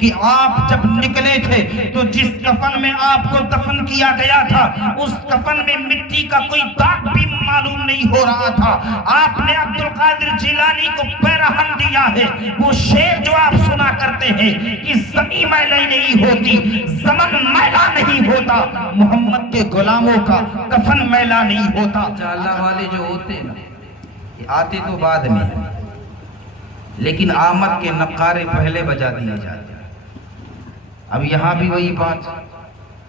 کہ آپ جب نکلے تھے تو جس کفن میں آپ کو دفن کیا گیا تھا اس کفن میں مٹی کا کوئی داغ بھی معلوم نہیں ہو رہا تھا. آپ نے عبد القادر جیلانی کو پیرہن دیا ہے. وہ شعر جو آپ سنا کرتے ہیں کہ زمین میلہ نہیں ہوتی، زمن میلہ نہیں ہوتا، محمد کے غلاموں کا کفن میلہ نہیں ہوتا. اللہ والے جو ہوتے ہیں یہ آتے تو بعد میں، لیکن آمد کے نقارے پہلے بجا دیے جاتے ہیں. اب یہاں بھی وہی بات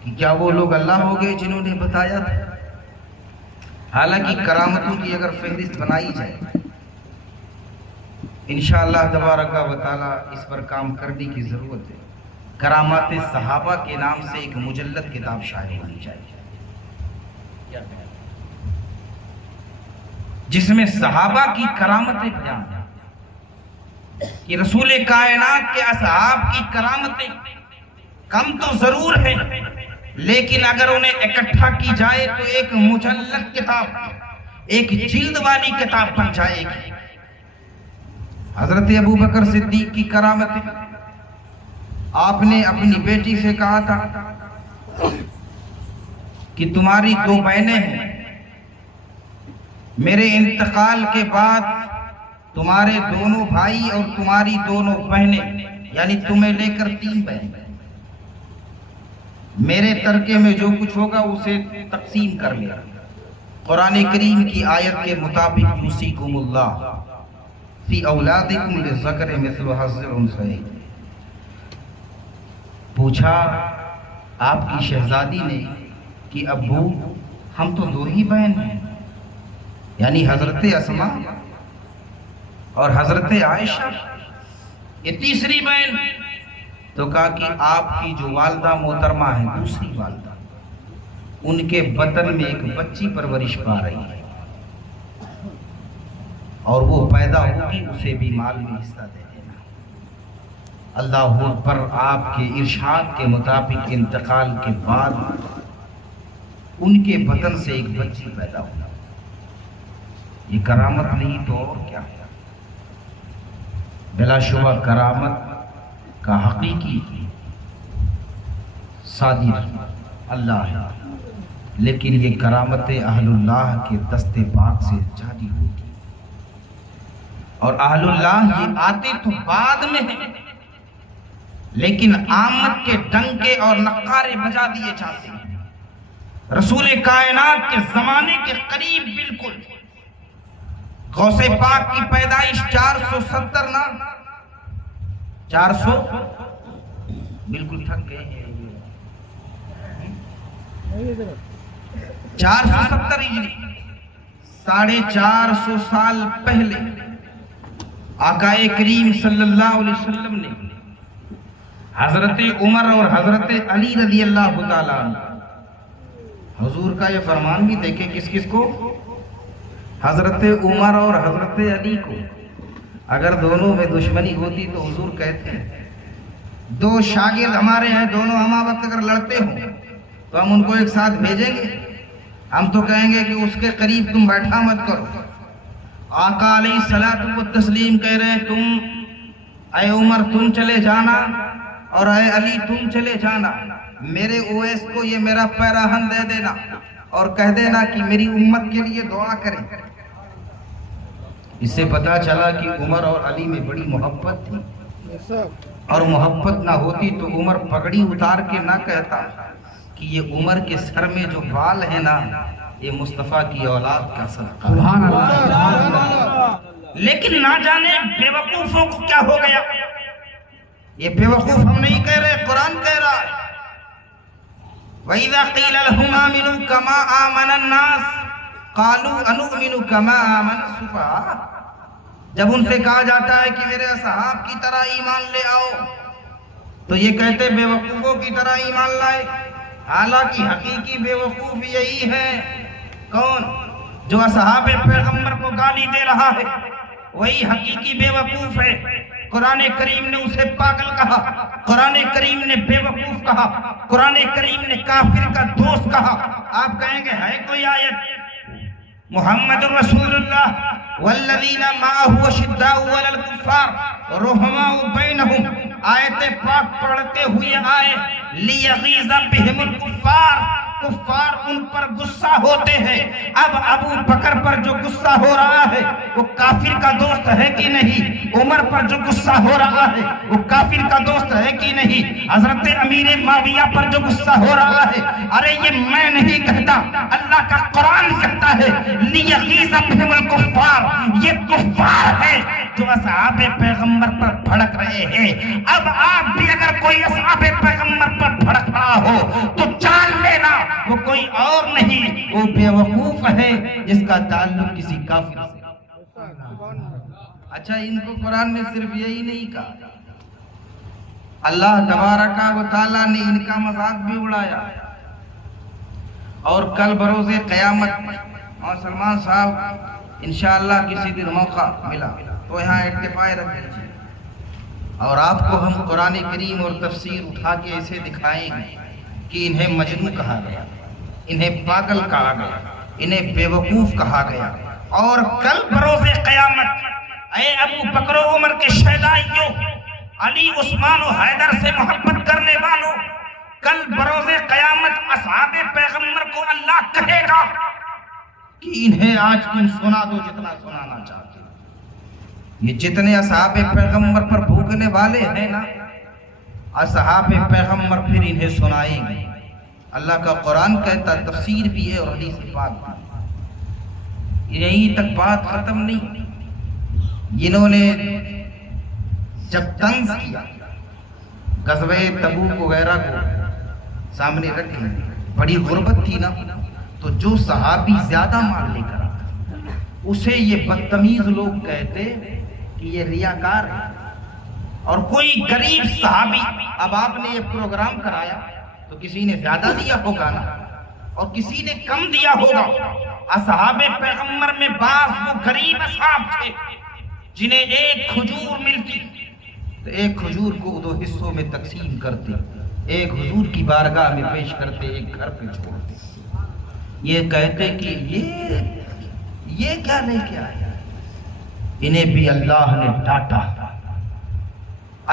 کہ کیا وہ لوگ اللہ ہو گئے جنہوں نے بتایا تھا؟ حالانکہ کرامتوں کی اگر فہرست بنائی جائے انشاءاللہ تبارک و تعالی اس پر کام کرنے کی ضرورت ہے. کرامات صحابہ کے نام سے ایک مجلد کتاب شائع ہونی چاہیے جس میں صحابہ کی کرامتیں بیان ہیں کہ رسول کائنات کے اصحاب کی کرامتیں کم تو ضرور ہیں، لیکن اگر انہیں اکٹھا کی جائے تو ایک مجلد کتاب، ایک جلد والی کتاب بن جائے گی. حضرت ابو بکر صدیق کی کرامتیں، آپ نے اپنی بیٹی سے کہا تھا کہ تمہاری 2 بہنیں ہیں، میرے انتقال کے بعد تمہارے 2 بھائی اور تمہاری 2 بہنیں، یعنی تمہیں لے کر 3 بہن، میرے ترکے میں جو کچھ ہوگا اسے تقسیم کر لیا. قرآن کریم کی آیت کے مطابق یوصیکم اللہ فی اولادکم للذکر مثل حظ الانثیین. پوچھا آپ کی شہزادی نے کہ ابو ہم تو 2 ہی بہن ہیں، یعنی حضرت اسماء اور حضرت عائشہ، یہ تیسری بہن. تو کہا کہ آپ کی جو والدہ محترمہ ہے دوسری والدہ، ان کے بطن میں ایک بچی پرورش پا رہی ہے اور وہ پیدا ہوگی، اسے بھی مال میں حصہ دے دینا. اللہ اکبر. آپ کے ارشاد کے مطابق انتقال کے بعد ان کے بطن سے ایک بچی پیدا ہوگی. یہ کرامت نہیں تو اور کیا ہے؟ بلا شبہ کرامت کا حقیقی صادر اللہ ہے، لیکن یہ کرامت اہل اللہ کے دست پاک سے جاری ہوگی. اور اہل اللہ یہ آتے تو بعد میں ہیں، لیکن آمد کے ڈنکے اور نقارے بجا دیے جاتے ہیں. رسول کائنات کے زمانے کے قریب بالکل غوث پاک کی پیدائش 470 نا 400 بالکل تھک گئے ہیں 470 ہجری 450 سال پہلے آقا کریم صلی اللہ علیہ وسلم نے حضرت عمر اور حضرت علی رضی اللہ تعالیٰ عنہ، حضور کا یہ فرمان بھی دیکھیں کس کس کو؟ حضرت عمر اور حضرت علی کو. اگر دونوں میں دشمنی ہوتی تو حضور کہتے ہیں 2 شاگرد ہمارے ہیں، دونوں ہمہ وقت اگر لڑتے ہوں تو ہم ان کو ایک ساتھ بھیجیں گے؟ ہم تو کہیں گے کہ اس کے قریب تم بیٹھا مت کرو. آقا علیہ الصلوۃ والتسلیم کہہ رہے ہیں تم اے عمر تم چلے جانا اور اے علی تم چلے جانا، میرے اویس کو یہ میرا پیراہن دے دینا اور کہہ دینا کہ میری امت کے لیے دعا کریں. اس سے پتا چلا کہ عمر اور علی میں بڑی محبت تھی، اور محبت نہ ہوتی تو عمر پگڑی اتار کے نہ کہتا کہ یہ عمر کے سر میں جو بال ہے نا یہ مصطفیٰ کی اولاد کا صدقہ. سبحان اللہ. لیکن نہ جانے بے وقوفوں کو کیا ہو گیا. یہ بے وقوف ہم نہیں کہہ رہے، قرآن کہہ رہا ہے وَإِذَا قِيلَ لَهُمْ آمِنُوا كَمَا آمَنَ النَّاسُ قَالُوا أَنُؤْمِنُ كَمَا آمَنَ السُّفَهَاءُ. جب ان سے کہا جاتا ہے کہ میرے اصحاب کی طرح ایمان لے آؤ تو یہ کہتے بے وقوفوں کی طرح ایمان لائے. حالانکہ حقیقی بے وقوف یہی ہے. کون؟ جو اصحاب پیغمبر کو گالی دے رہا ہے وہی حقیقی بے وقوف ہے. قرآن کریم نے اسے پاگل کہا، قرآن کریم نے بے وقوف کہا، قرآن کریم نے کافر کا دوست کہا. آپ کہیں گے ہے کوئی آیت؟ محمد رسول اللہ والذین معه اشداء علی الکفار رحماء بینہم. آیت پاک پڑھتے ہوئے آئے لیغیظ بہم الکفار، کفار ان پر غصہ ہوتے ہیں۔ اب ابو بکر پر جو غصہ ہو رہا ہے وہ کافر کا دوست ہے کہ نہیں؟ عمر پر جو غصہ ہو رہا ہے وہ کافر کا دوست ہے کہ نہیں؟ حضرت امیر معاویہ پر جو غصہ ہو رہا ہے، ارے یہ میں نہیں کہتا، اللہ کا قرآن کہتا ہے لیغیظ بہم الکفار، یہ کفار ہے جو اصحاب پیغمبر پر بھڑک رہے ہیں۔ اب آپ بھی اگر کوئی اصحاب پیغمبر پر بھڑک رہا ہو تو جان لینا وہ کوئی اور نہیں، وہ بے وقوف ہے جس کا تعلق کسی کافر سے۔ اچھا، ان کو قرآن میں صرف یہی نہیں کہا، اللہ تبارک و تعالیٰ نے ان کا مذاق بھی اڑایا۔ اور کل بروز قیامت اور سلمان صاحب انشاءاللہ کسی دن موقع ملا تو یہاں ارتفاع رکھ دیجیے، اور آپ کو ہم قرآن کریم اور تفسیر اٹھا کے ایسے دکھائیں گے کہ انہیں مجنون کہا گیا، انہیں پاگل کہا گیا، انہیں بے وقوف کہا گیا۔ اور کل بروز قیامت اے ابو بکر و عمر کے شہدائیوں، علی عثمان و حیدر سے محبت کرنے والوں، کل بروز قیامت اصحاب پیغمبر کو اللہ کہے گا کہ انہیں آج تم سنا دو جتنا سنانا چاہتے ہو۔ یہ جتنے اصحاب پیغمبر پر بھوکنے والے ہیں نا، اصحاب پیغمبر پھر انہیں سنائیں گے۔ اللہ کا قرآن کہتا، تفسیر بھی ہے اور حدیث پاک بھی۔ یہیں تک بات ختم نہیں، جنہوں نے جب طنز کیا غزوہ تبوک وغیرہ کو سامنے رکھ لی، بڑی غربت تھی نا، تو جو صحابی زیادہ مال لے کر آتا اسے یہ بدتمیز لوگ کہتے کہ یہ ریاکار ہے۔ اور کوئی غریب صحابی، اب آپ نے یہ پروگرام کرایا تو کسی نے زیادہ دیا ہوگا نا، اور کسی نے کم دیا ہوگا۔ اصحاب پیغمبر میں بعض وہ غریب اصحاب تھے جنہیں ایک کھجور ملتی تو ایک کھجور کو دو حصوں میں تقسیم کرتے، ایک حضور کی بارگاہ میں پیش کرتے، ایک گھر پہ چھوڑتے۔ یہ کہتے کہ یہ کیا لے کے آیا؟ انہیں بھی اللہ نے ڈانٹا،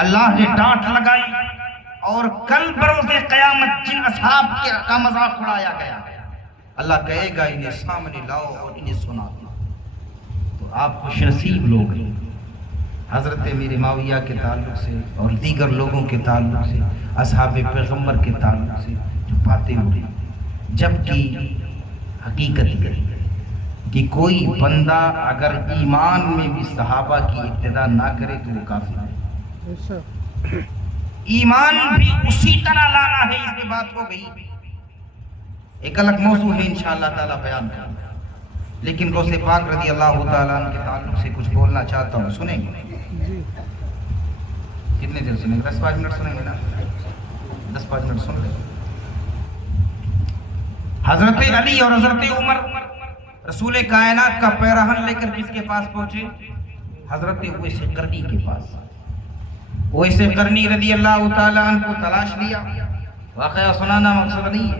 اللہ نے ڈانٹ لگائی۔ اور کل بروز قیامت جن اصحاب کا مذاق اڑایا گیا، اللہ کہے گا انہیں سامنے لاؤ اور انہیں سنا دو۔ تو آپ خوش نصیب لوگ ہیں حضرت امیر معاویہ کے تعلق سے اور دیگر لوگوں کے تعلق سے، اصحاب پیغمبر کے تعلق سے جو باتیں ہو رہی، جبکہ حقیقت یہ ہے کہ کوئی بندہ اگر ایمان میں بھی صحابہ کی اقتداء نہ کرے تو وہ کافر ہے۔ ایمان بھی اسی طرح لانا ہے، اس میں بات ہو گئی۔ ایک الگ موضوع ہے انشاءاللہ تعالیٰ بیان کرنا، لیکن غوث پاک رضی اللہ تعالیٰ عنہ کے تعلق سے کچھ بولنا چاہتا ہوں، سنیں گے؟ کتنے دیر سنیں گے؟ 10-5 منٹ سنیں گے نا؟ 10-5 منٹ سن لیں۔ حضرت علی اور حضرت عمر رسول کائنات کا پیراہن لے کر کس کے پاس پہنچے؟ حضرت اویس قرنی کے پاس۔ اویس قرنی رضی اللہ تعالیٰ عنہ کو تلاش لیا، واقعہ سنانا مقصد نہیں ہے،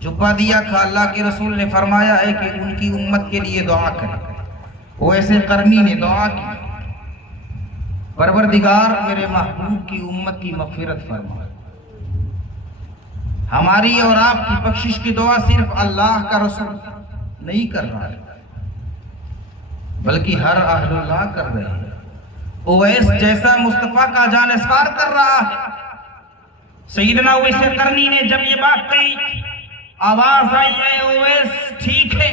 جھپا دیا تھا۔ اللہ کے رسول نے فرمایا ہے کہ ان کی امت کے لیے دعا کریں۔ اویس قرنی نے دعا کی، پروردگار میرے محبوب کی امت کی مغفرت فرما۔ ہماری اور آپ کی بخشش کی دعا صرف اللہ کا رسول نہیں کر رہا ہے، بلکہ ہر اہل اللہ کر رہے ہیں۔ اویس جیسا مصطفیٰ کا جانثار کر رہا ہے۔ سیدنا اویس قرنی نے جب یہ بات کہی، آواز آئی، اے اویس ٹھیک ہے،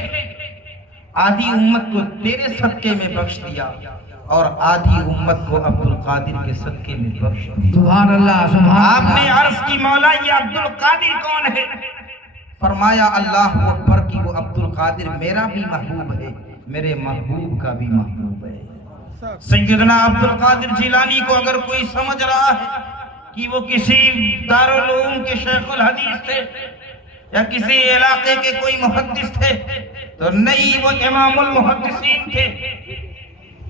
آدھی امت کو تیرے صدقے میں بخش دیا اور آدھی امت کو عبد القادر کے صدقے میں بخش دیا۔ سبحان اللہ، سبحان اللہ۔ آپ نے عرض کی، مولا یہ عبد القادر کون ہے؟ فرمایا اللہ اکبر کی وہ عبد القادر میرا بھی محبوب ہے، میرے محبوب کا بھی محبوب ہے۔ سیدنا عبد القادر جیلانی کو اگر کوئی سمجھ رہا ہے کہ وہ کسی دارالعلوم کے شیخ الحدیث تھے یا کسی علاقے کے کوئی محدث تھے، تو نہیں، وہ امام المحدثین تھے،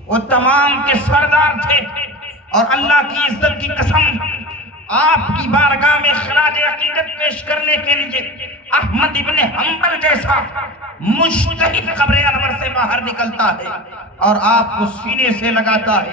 وہ تمام کے سردار تھے۔ اور اللہ کی عزت کی قسم، آپ کی بارگاہ میں خراج عقیدت پیش کرنے کے لیے احمد ابن حنبل جیسا مجتہد قبر انور سے باہر نکلتا ہے اور آپ کو سینے سے لگاتا ہے،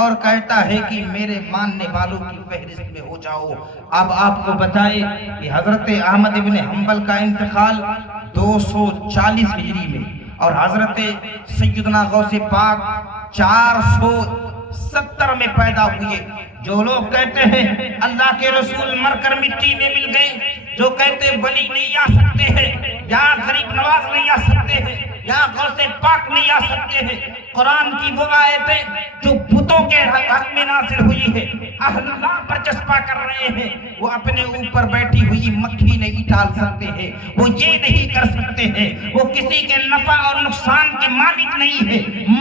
اور کہتا ہے کہ میرے ماننے والوں کی فہرست میں ہو جاؤ۔ اب آپ کو بتائے کہ حضرت احمد ابن حنبل کا انتقال 240 ہجری میں اور حضرت سیدنا غوث پاک 470 میں پیدا ہوئے۔ جو لوگ کہتے ہیں اللہ کے رسول مر کر مٹی میں مل گئے، جو کہتے ولی نہیں آ سکتے ہیں، یا غریب نواز نہیں آ سکتے ہیں، یا غوث پاک نہیں آ سکتے ہیں، قرآن کی وہ آیتیں جو بتوں کے حق میں نازل ہوئی ہے اہل اللہ پر چسپا کر رہے ہیں، وہ اپنے اوپر بیٹھی ہوئی مکھی نہیں ڈال سکتے ہیں، وہ یہ نہیں کر سکتے ہیں، وہ کسی کے نفع اور نقصان کے مالک نہیں ہے۔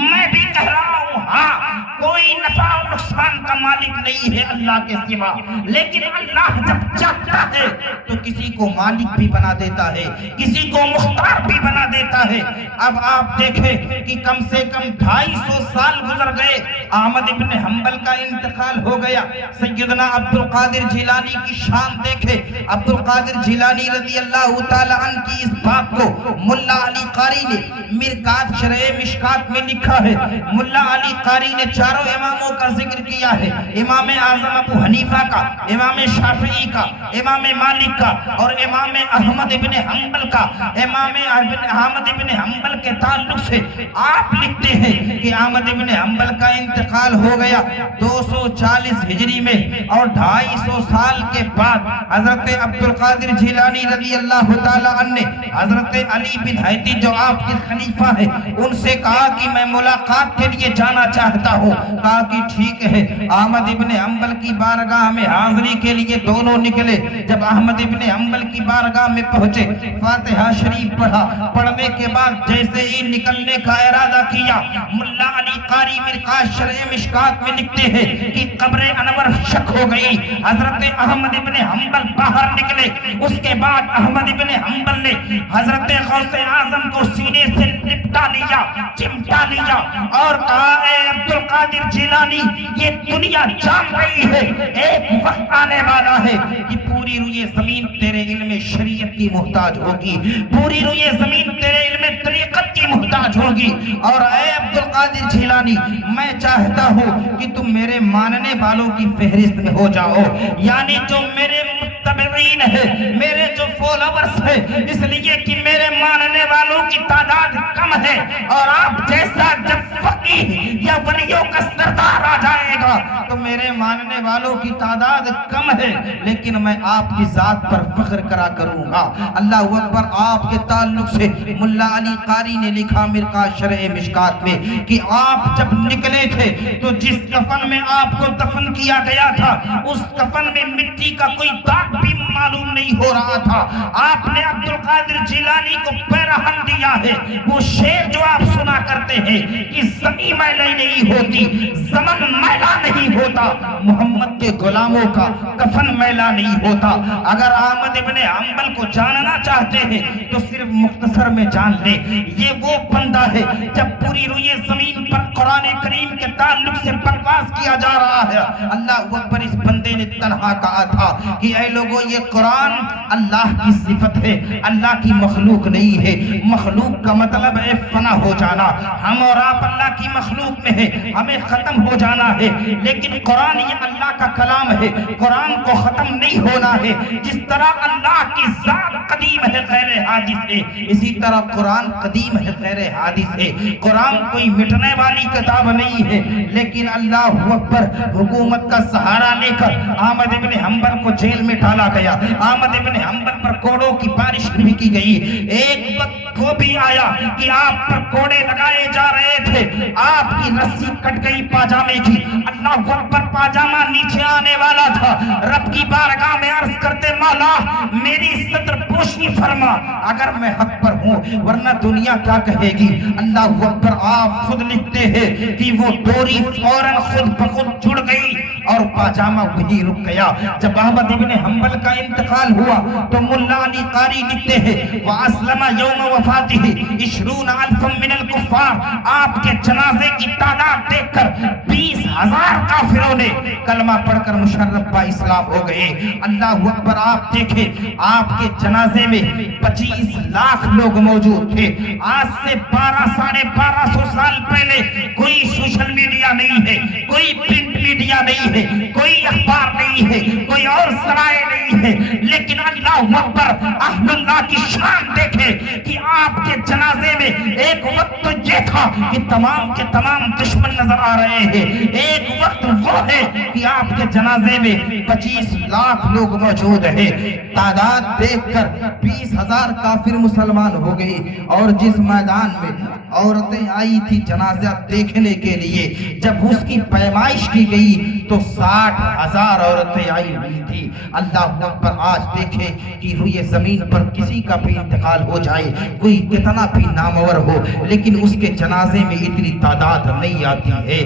میں بھی کہہ رہا ہوں ہاں کوئی نفع اور نقصان کا مالک نہیں ہے اللہ کے سوا، لیکن اللہ جب چاہتا ہے تو کسی کو مالک بھی بنا دیتا ہے، کسی کو مختار بھی بنا دیتا ہے۔ اب آپ دیکھیں کہ کم سے کم 250 سال گزر گئے، احمد ابن حنبل کا انتقال ہو گیا۔ سیدنا عبد القادر جیلانی کی شان دیکھے، عبد القادر جیلانی رضی اللہ تعالی عنہ کی اس بات کو ملا علی قاری نے مرکات شرح مشکات میں لکھا ہے۔ ملا علی قاری نے چاروں اماموں کا ذکر کیا ہے، امام اعظم ابو حنیفہ کا، امام شافعی کا، امام مالک کا اور امام احمد ابن حنبل کا۔ امام احمد ابن حنبل کے تعلق سے آپ لکھتے ہیں کہ احمد ابن حنبل کا انتقال ہو گیا 240 ہجری میں، اور 250 سال کے بعد حضرت عبد القادر جیلانی رضی اللہ تعالی عنہ نے حضرت علی بن حیدی جو آپ کے خلیفہ ہیں ان سے کہا کہ میں ملاقات کے لیے جانا چاہتا ہوں۔ کہا کہ ٹھیک ہے۔ احمد ابن حنبل کی بارگاہ میں حاضری کے لیے دونوں نکلے۔ جب احمد ابن حنبل کی بارگاہ میں پہنچے، فاتحہ شریف پڑھا، پڑھنے کے بعد جیسے ہی نکلنے کا ارادہ کیا، ملا علی قاری مرکات شرح مشکات میں لکھتے ہیں کہ قبر انور شک ہو گئی۔ حضرت احمد ابن حنبل باہر نکلے، اس کے بعد احمد ابن حنبل نے حضرت غوث اعظم کو سینے سے لپٹا لیا، چمٹا لیا اور کہا اے عبد القادر جیلانی، یہ دنیا جان رہی ہے ایک وقت آنے والا ہے کہ پوری روئے زمین تیرے علم شریعت کی محتاج ہوگی، پوری روئے زمین تیرے علم طریقت کی محتاج ہوگی، اور اے عبد القادر جیلانی میں چاہتا ہوں کہ تم میرے ماننے والوں کی فہرست میں ہو جاؤ، یعنی جو میرے متبعین ہے، میرے جو فالوورز ہے، اس لیے کہ میرے ماننے والوں کی تعداد کم ہے، اور آپ جیسا جب فقیہ یا ولیوں کا سردار آ جائے گا تو میرے ماننے والوں کی تعداد کم ہے، لیکن میں آپ کی ذات پر فخر کرا کروں گا۔ اللہ اکبر۔ آپ کے تعلق سے ملا علی قاری نے لکھا مرکات شرح مشکات میں کہ آپ جب نکلے تھے تو جس کفن میں آپ کو دفن کیا گیا تھا اس کفن میں مٹی کا کوئی داغ بھی معلوم نہیں ہو رہا تھا۔ آپ نے عبد القادر جیلانی کو پیراہن دیا ہے۔ وہ شعر جو آپ سنا کرتے ہیں کہ زمین میلا نہیں ہوتی، زمن میلا نہیں ہوتا، محمد کے غلاموں کا کفن میلا نہیں ہوتا۔ اگر احمد ابن حنبل کو جاننا چاہتے ہیں تو صرف مختصر میں جان لیں، یہ وہ بندہ ہے جب پوری روئے زمین پر قرآن کریم کے تعلق سے بکواس کیا جا رہا ہے، اللہ اکبر، اس بندے نے تنہا کہا تھا کہ اے لوگوں یہ قرآن اللہ کی صفت ہے، اللہ کی مخلوق نہیں ہے۔ مخلوق کا مطلب ہے فنا ہو جانا، ہم اور آپ اللہ کی مخلوق میں ہیں، ہمیں ختم ہو جانا ہے، لیکن قرآن یہ اللہ کا کلام ہے، قرآن کو ختم نہیں ہونا ہے۔ جس طرح اللہ کی ذات قدیم ہے غیر حادث ہے، اسی طرح قرآن قدیم ہے غیر حادث ہے۔ قرآن کوئی مٹنے والی کتاب نہیں ہے، لیکن اللہ اکبر، حکومت کا سہارا لے کر احمد ابن حنبل کو جیل میں ڈالا گیا، احمد ابن حنبل پر کوڑوں کی بارش بھی کی گئی۔ ایک وقت وہ بھی آیا کہ آپ پر کوڑے لگائے جا رہے تھے، آپ کی رسی کٹ گئی پاجامے کی، اللہ اکبر، پاجامہ نیچے آنے والا تھا۔ رب کی بارگاہ میں عرض کرتے مولا میری صدر پوشی فرما اگر میں حق پر ہوں، ورنہ دنیا کیا کہے گی۔ اللہ اکبر۔ آپ خود لکھتے ہیں کہ وہ ڈوری فوراً خود بخود جڑ گئی اور پاجامہ وہی رک گیا۔ جب احمد ابن حنبل کا انتقال ہوا تو ملا علی قاری لکھتے ہیں وَأَسْلَمَ يَوْمَ وَفَاتِهِ 20,000 من الكفار، آپ کے جنازے کی تعداد دیکھ کر 20,000 کافروں نے کلمہ پڑھ کر مشرف با اسلام ہو گئے۔ اللہ اکبر، آپ دیکھیں آپ کے جنازے میں 25 لاکھ لوگ موجود تھے۔ آج سے 1200 سال پہلے کوئی سوشل میڈیا نہیں ہے، کوئی پرنٹ میڈیا نہیں ہے، کوئی اخبار نہیں ہے، کوئی اور ذرائع نہیں ہے، لیکن اللہ اکبر، اہل اللہ کی شان دیکھیں کہ آپ کے جنازے میں ایک وقت تو یہ تھا کہ تمام کے تمام دشمن نظر آ رہے ہیں، ایک وقت وہ ہے کہ آپ کے جنازے میں 25 لاکھ لوگ موجود ہیں۔ تعداد دیکھ کر 20,000 کافر مسلمان ہو گئے، اور جس میدان میں عورتیں آئی تھی جنازہ دیکھنے کے لیے، جب اس کی پیمائش کی گئی تو 60,000 عورتیں آئی ہوئی تھی۔ اللہ اکبر، آج دیکھیں کہ روئے زمین پر کسی کا بھی انتقال ہو جائے، کوئی کتنا بھی نامور ہو، لیکن اس کے جنازے میں اتنی تعداد نہیں آتی ہے۔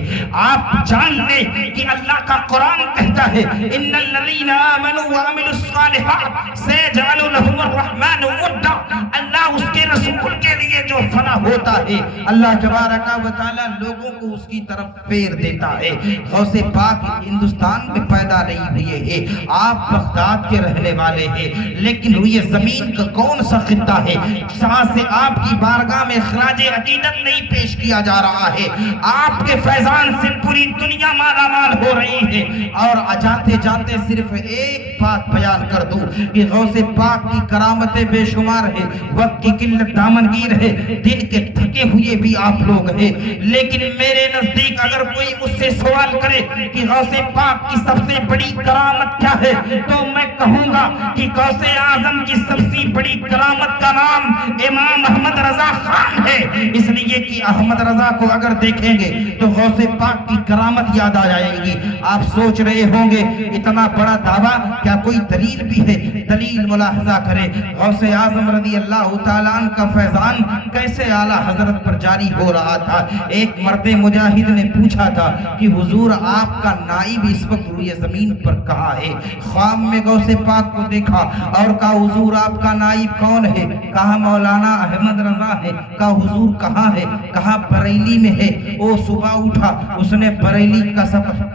آپ جان لیں کہ اللہ کا قرآن کہتا ہے ان الذین آمنوا وعملوا الصالحات سيجعل لهم الرحمن ودا، اللہ اس کے رسول کے لیے جو فنا ہوتا ہے اللہ تبارک و تعالی لوگوں کو اس کی طرف پھیر دیتا ہے۔ غوث پاک ہندوستان میں پیدا نہیں ہوئے ہیں، آپ بغداد کے رہنے والے ہیں، لیکن روئے زمین کا کون سا خطہ ہے جہاں سے آپ کی بارگاہ میں خراج عقیدت نہیں پیش کیا جا رہا ہے؟ آپ کے فیضان سے پوری دنیا مالا مال ہو رہی ہے۔ اور جاتے جاتے صرف ایک بات بیان کر دوں کہ غوث پاک کی کرامتیں بے شمار ہے، وقت کی قلت دامنگیر ہے، دن کے تھکے ہوئے بھی آپ لوگ ہیں، لیکن میرے نزدیک اگر کوئی مجھ سے سوال کرے کہ غوث پاک کی سب سے بڑی کرامت کیا ہے تو میں کہوں گا کہ غوث اعظم کی سب سے بڑی کرامت کا نام امام احمد رضا خان ہے، اس لیے کہ احمد رضا کو اگر دیکھیں گے تو غوث پاک کی کرامت یاد آ جائے گی۔ آپ سوچ رہے ہوں گے اتنا بڑا دعویٰ، کیا کوئی دلیل بھی ہے؟ دلیل ملاحظہ کریں، غوث اعظم رضی اللہ تعالیٰ عنہ کا فیضان کیسے اعلیٰ حضرت پر جاری ہو رہا تھا۔ ایک مرد مجاہد نے پوچھا تھا کہ حضور آپ کا نائب اس وقت روئے زمین پر کہاں ہے؟ خواب میں غوث پاک کو دیکھا اور کہا حضور آپ کا نائب کون ہے؟ کہا مولانا احمد رضا ہے۔ کہا حضور کہاں ہے؟ کہا بریلی میں ہے۔ وہ صبح اٹھا، اس نے بریلی کا سفر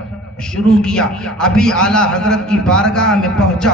شروع کیا، ابھی اعلیٰ حضرت کی بارگاہ میں پہنچا،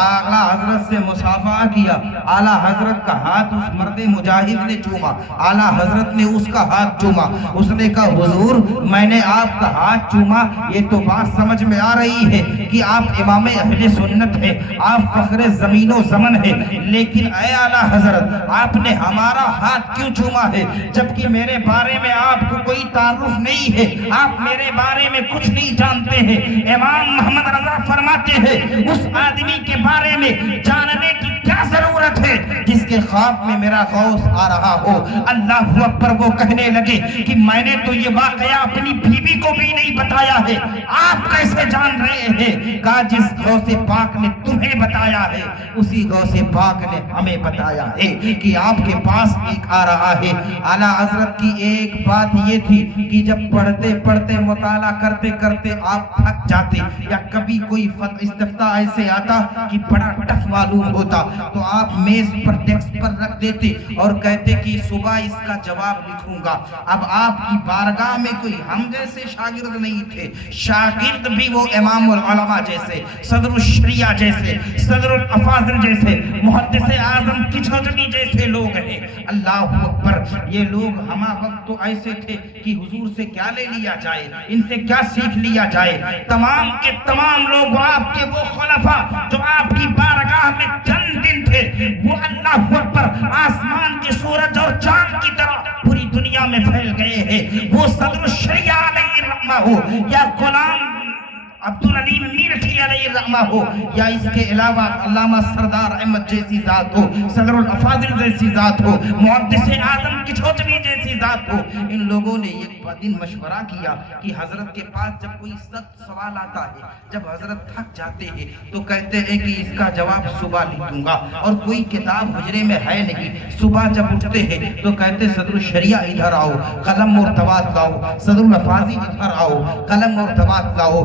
اعلیٰ حضرت سے مصافحہ کیا، اعلیٰ حضرت کا ہاتھ اس مرد مجاہد نے چوما، اعلیٰ حضرت نے اس کا ہاتھ چوما، اس نے کہا حضور میں نے آپ کا ہاتھ چوما، یہ تو بات سمجھ میں آ رہی ہے کہ آپ امام اہل سنت ہیں، آپ فخر زمین و زمن ہیں، لیکن اے اعلیٰ حضرت آپ نے ہمارا ہاتھ کیوں چوما ہے جبکہ میرے بارے میں آپ کو کوئی تعارف نہیں ہے، آپ میرے بارے میں کچھ نہیں جانتے ہیں۔ امام محمد رضا فرماتے ہیں اس آدمی کے بارے میں جاننے کی کیا ضرورت ہے جس کے خواب میں میرا غوث آ رہا ہو۔ اللہ اکبر، وہ کہنے لگے کہ میں نے تو یہ واقعہ اپنی بیوی کو بھی نہیں بتایا ہے، آپ کیسے جان رہے ہیں؟ کہا جس غوث پاک نے تمہیں بتایا ہے اسی غوث پاک نے ہمیں بتایا ہے کہ آپ کے پاس ایک آ رہا ہے۔ اعلیٰ حضرت کی ایک بات یہ تھی کہ جب پڑھتے پڑھتے مطالعہ کرتے کرتے آپ تھک جاتے یا کبھی کوئی استفتاء ایسے آتا کہ بڑا ٹف معلوم ہوتا تو آپ میز پر ڈیسک پر رکھ دیتے اور کہتے کہ صبح اس کا جواب لکھوں گا۔ اب آپ کی بارگاہ میں کوئی ہم جیسے شاگرد نہیں تھے، شاگرد بھی وہ امام العلماء جیسے، صدر الشریعہ جیسے، صدر الافاضل جیسے، محدث اعظم کچھوٹنی جیسے لوگ ہیں۔ اللہ اکبر، یہ لوگ ہمہ وقت تو ایسے تھے کہ حضور سے کیا لے لیا جائے، ان سے کیا سیکھ لیا جائے۔ تمام کے تمام لوگ آپ کے وہ خلفاء جو آپ کی بارگاہ میں چند دن تھے، وہ اللہ اکبر آسمان کے سورج اور چاند کی طرح پوری دنیا میں پھیل گئے ہیں۔ وہ صدر الشریعہ علیہ الرحمہ ہو یا غلام عبدالعلیم میرٹھی علیہ الرحمہ ہو یا اس کے علاوہ علامہ سردار احمد جیسی ذات ہو، صدر الافاضل جیسی ذات ہو، محدث اعظم کچھوٹنی جیسی ذات ہو، ان لوگوں نے ایک دن مشورہ کیا کہ حضرت کے پاس جب کوئی سخت سوال آتا ہے، جب حضرت تھک جاتے ہیں تو کہتے ہیں کہ اس کا جواب صبح لکھ دوں گا، اور کوئی کتاب حجرے میں ہے نہیں، صبح جب اٹھتے ہیں تو کہتے صدر الشریعہ ادھر آؤ، قلم اور دوات لاؤ، صدر الافاضل ادھر آؤ، قلم اور دوات لاؤ،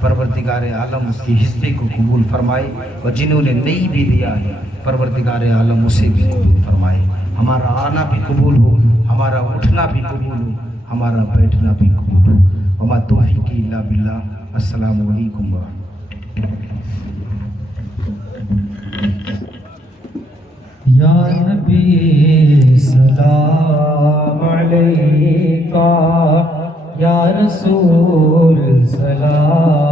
پروردگار عالم اس کے حصے کو قبول فرمائے، اور جنہوں نے نہیں بھی دیا ہے پروردگار عالم اسے بھی قبول فرمائے۔ ہمارا آنا بھی قبول ہو، ہمارا اٹھنا بھی قبول ہو، ہمارا بیٹھنا بھی قبول ہو۔ وما توفیقی الا باللہ۔ السلام علیکم یا نبی سلام علیکہ، یا رسول سلام